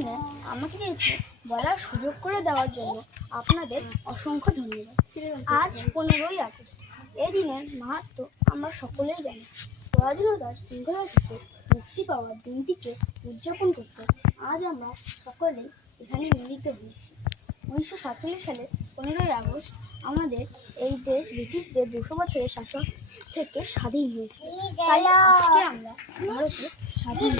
দিনে আমাকে কিছু বলার সুযোগ করে দেওয়ার জন্য আপনাদের অসংখ্য ধন্যবাদ। আজ 15ই আগস্ট। এই দিনের মাহাত্ম্য আমরা সকলেই জানি। স্বাধীনতার শৃঙ্খলা থেকে মুক্তি পাওয়ার দিনটিকে উদযাপন করতে আজ আমরা সকলেই এখানে মিলিত হয়েছি। 1947 সালে 15ই আগস্ট আমাদের এই দেশ ব্রিটিশদের 200 বছরের শাসন থেকে স্বাধীন হয়েছিল। তাই আজকে আমরা ভারতে স্বাধীন।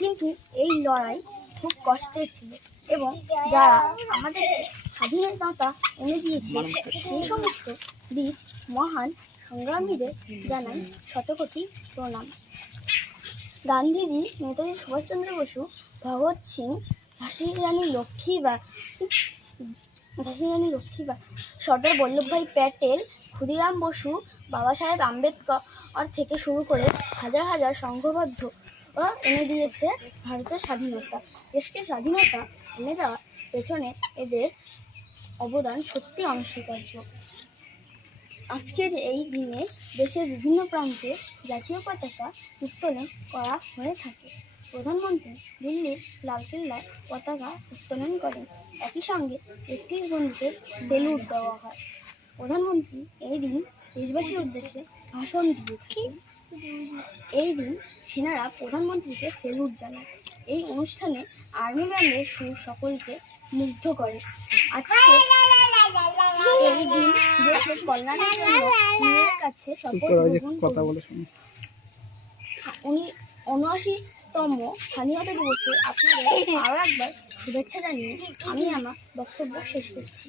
কিন্তু এই লড়াই খুব কষ্টের ছিল এবং যারা আমাদের স্বাধীনতা এনে দিয়েছে সেই সমস্ত বীর মহান সংগ্রামীদের জানাই শতকোটি প্রণাম। গান্ধীজি, নেতাজি সুভাষচন্দ্র বসু, ভগৎ সিং, ঝাঁসির রানী লক্ষ্মীবাঈ, সর্দার বল্লভভাই প্যাটেল, ক্ষুদিরাম বসু, বাবা সাহেব আম্বেদকর থেকে শুরু করে হাজার হাজার সংঘবদ্ধ এনে দিয়েছে ভারতের স্বাধীনতা। দেশকে স্বাধীনতা এনে দেওয়ার পেছনে এদের অবদান সত্যি অনস্বীকার্য। আজকের এই দিনে দেশের বিভিন্ন প্রান্তে জাতীয় পতাকা উত্তোলন করা হয়ে থাকে। প্রধানমন্ত্রী দিল্লির লালকেল্লায় পতাকা উত্তোলন করেন। একই সঙ্গে 31 বন্ধুদের সেলুট দেওয়া হয়। প্রধানমন্ত্রী এই দিন দেশবাসীর উদ্দেশ্যে ভাষণ দিয়ে থাকেন। এই দিন সেনারা প্রধানমন্ত্রীকে সেলুট জানায়। এই অনুষ্ঠানে আর্মি ব্যান্ডের সুর সকলকে মুগ্ধ করে। আজকে এই দিন দেশের কল্যাণের জন্য নিজের কাছে শপথ গ্রহণ করেন। 79তম স্বাধীনতা দিবসে আপনাদের আরও একবার শুভেচ্ছা জানিয়ে আমি আমার বক্তব্য শেষ করছি।